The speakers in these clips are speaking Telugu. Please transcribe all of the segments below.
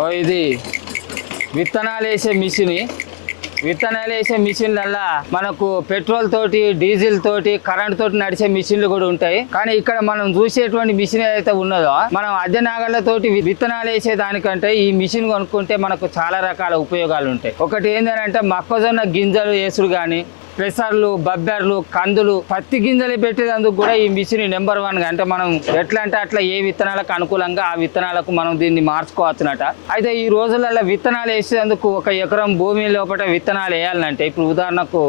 ఓ ఇది విత్తనాలు వేసే మిషన్. విత్తనాలు వేసే మిషన్లల్లా మనకు పెట్రోల్ తోటి, డీజిల్ తోటి, కరెంట్ తోటి నడిచే మిషన్లు కూడా ఉంటాయి. కానీ ఇక్కడ మనం చూసేటువంటి మిషన్ ఏదైతే ఉన్నదో, మనం అద్దె నాగళ్ళతోటి విత్తనాలు వేసే దానికంటే ఈ మిషన్ కొనుక్కుంటే మనకు చాలా రకాల ఉపయోగాలు ఉంటాయి. ఒకటి ఏంటంటే మొక్కజొన్న గింజలు వేసుడు కానీ, పెసర్లు, బబ్బెర్లు, కందులు, పత్తి గింజలు పెట్టేందుకు కూడా ఈ మిషన్ నెంబర్ 1. అంటే మనం ఎట్లా అంటే అట్లా ఏ విత్తనాలకు అనుకూలంగా ఆ విత్తనాలకు మనం దీన్ని మార్చుకోవచ్చునట. అయితే ఈ రోజులలో విత్తనాలు వేసేందుకు 1 ఎకరం భూమి లోపల విత్తనాలు వేయాలంటే, ఇప్పుడు ఉదాహరణకు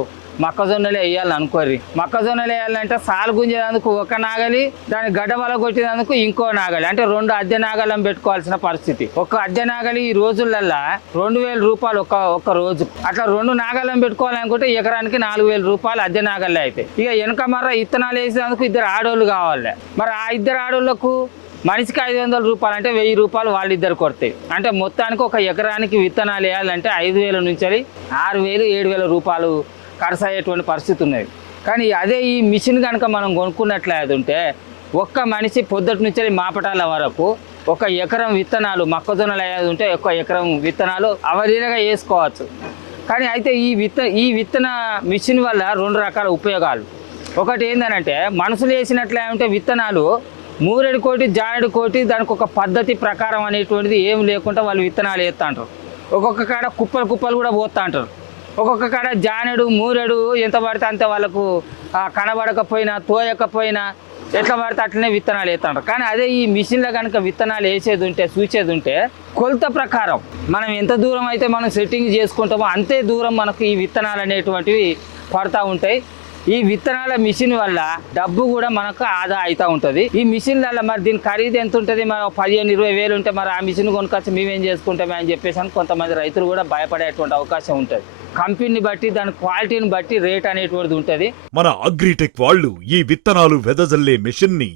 మొక్కజొన్నలు వేయాలని అనుకోర్రి. మొక్కజొన్నలు వేయాలంటే సాలు గుంజేందుకు ఒక నాగలి, దాని గడ్డ వల కొట్టేందుకు ఇంకో నాగలి, అంటే 2 అద్దె నాగలను పెట్టుకోవాల్సిన పరిస్థితి. ఒక అద్దె నాగలి ఈ రోజులల్లా 2000 రూపాయలు ఒక రోజు. అట్లా 2 నాగలను పెట్టుకోవాలనుకుంటే ఎకరానికి 4000 రూపాయలు అద్దె నాగలే అయితే. ఇక వెనక మర్ర విత్తనాలు వేసేందుకు 2 ఆడోళ్ళు కావాలి. మరి ఆ 2 ఆడోళ్లకు మనిషికి 500 రూపాయలు, అంటే 1000 రూపాయలు వాళ్ళిద్దరు కొడతాయి. అంటే మొత్తానికి 1 ఎకరానికి విత్తనాలు వేయాలంటే 5000 నుంచి 6000, 7000 రూపాయలు ఖర్చు అయ్యేటువంటి పరిస్థితి ఉన్నది. కానీ అదే ఈ మిషన్ కనుక మనం కొనుక్కున్నట్లయితే ఒక్క మనిషి పొద్దుటి నుంచి మాపటాల వరకు 1 ఎకరం విత్తనాలు, మొక్కజొన్నలు అయ్యేది ఉంటే 1 ఎకరం విత్తనాలు అవలీలగా వేసుకోవచ్చు. కానీ అయితే ఈ విత్తన మిషన్ వల్ల 2 రకాల ఉపయోగాలు. ఒకటి ఏంటంటే మనుషులు వేసినట్లే ఉంటే విత్తనాలు మూరెడు కోటి, జానెడు కోటి, దానికి ఒక పద్ధతి ప్రకారం అనేటువంటిది ఏం లేకుండా వాళ్ళు విత్తనాలు వేస్తూ అంటారు. ఒక్కొక్క కాడ కుప్పలు కూడా పోస్తూ అంటారు. ఒక్కొక్క కాడ జానెడు, మూరెడు ఎంత పడితే అంత వాళ్ళకు కనబడకపోయినా, తోయకపోయినా ఎట్లా పడితే అట్లనే విత్తనాలు వేస్తుంటారు. కానీ అదే ఈ మిషన్లో కనుక విత్తనాలు వేసేది ఉంటే, చూసేది ఉంటే కొలత ప్రకారం మనం ఎంత దూరం అయితే మనం సెట్టింగ్ చేసుకుంటామో అంతే దూరం మనకు ఈ విత్తనాలు అనేటువంటివి పడుతూ ఉంటాయి. ఈ విత్తనాల మిషన్ వల్ల డబ్బు కూడా మనకు ఆదా అవుతూ ఉంటుంది. ఈ మిషన్ల మరి దీని ఖరీదు ఎంత ఉంటుంది? మరి 15-20 వేలు ఉంటే మరి ఆ మిషన్ కొనుక్కొచ్చి మేమేం చేసుకుంటామే అని చెప్పేసి కొంతమంది రైతులు కూడా భయపడేటువంటి అవకాశం ఉంటుంది. కంపెనీని బట్టి, దాని క్వాలిటీని బట్టి రేట్ అనేటువంటిది ఉంటుంది. మన అగ్రిటెక్ వాళ్ళు ఈ విత్తనాలు వెదజల్లే మెషిన్ ని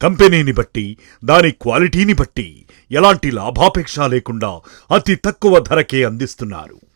కంపెనీని బట్టి, దాని క్వాలిటీని బట్టి ఎలాంటి లాభాపేక్ష లేకుండా అతి తక్కువ ధరకే అందిస్తున్నారు.